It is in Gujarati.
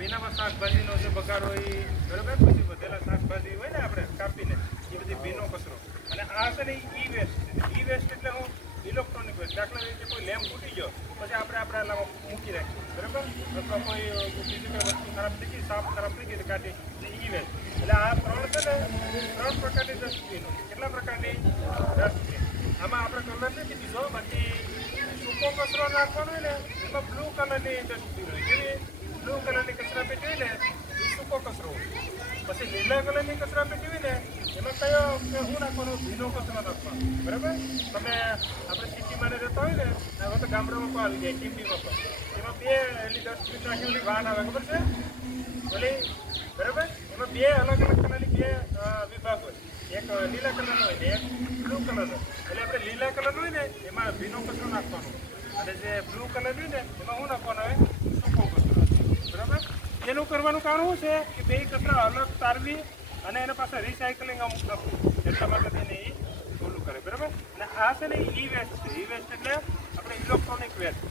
ભીનામાં શાકભાજીનો જે બગાડ હોય એ બરાબર, પછી વધેલા શાકભાજી હોય ને આપણે કાપીને એ બધી ભીનો કચરો. અને આ છે ને ઈ વેસ્ટ છે. ઈ વેસ્ટ એટલે હું ઇલેક્ટ્રોનિક વેસ્ટ. દાખલા તરીકે કોઈ લેમ્પ તૂટી ગયો પછી આપણે આલામાં મૂકી રાખીએ બરાબર, અથવા કોઈ બીજી કોઈ વસ્તુ ખરાબ થઈ ગઈ, સાફ ખરાબ થઈ ગઈ કાઢી ઈ વેસ્ટ. એટલે આ ત્રણ છે ને 3 પ્રકારની ડસ્ટબિનો. કેટલા પ્રકારની ડસ્ટબિન? આમાં આપણે કલર નથી દીધો, બાકી સૂકો કચરો નાખવાનો હોય ને એમાં બ્લુ કલરની ડસ્ટબિન હોય. કેવી બ્લુ કલરની કચરાપેટી હોય ને એ સૂકો કચરો હોય. પછી લીલા કલરની કચરાપેટી હોય ને એમાં કયો શું નાખવાનો? ભીનો કચરો નાખવાનો બરાબર. તમે આપણે સિટીમાં રહેતા હોય ને, હવે તો ગામડામાં પણ આવી જાય, ટીમ્બીમાં પણ એમાં 2 એલી ડસ્ટબિન નાખી વાહન આવે ખબર છે ઓલી બરાબર. એમાં 2 અલગ અલગ કલરની 2 વિભાગ હોય. એક લીલા કલરનો હોય ને એક બ્લુ કલરનો. એટલે આપણે લીલા કલર હોય ને એમાં ભીનો કચરો નાખવાનો, અને જે બ્લુ કલર હોય ને એમાં શું નાખવાનો હોય? સૂકો કચરો બરાબર. એનું કરવાનું કારણ શું છે કે 2 કચરા અલગ તારવી અને એના પાસે રિસાયકલિંગ અમુક કરવું, એટલા માટે તેને એ ઓલું કરે બરાબર. અને આ છે ને ઈ વેસ્ટ છે. ઈ વેસ્ટ એટલે આપણે ઇલેક્ટ્રોનિક વેસ્ટ.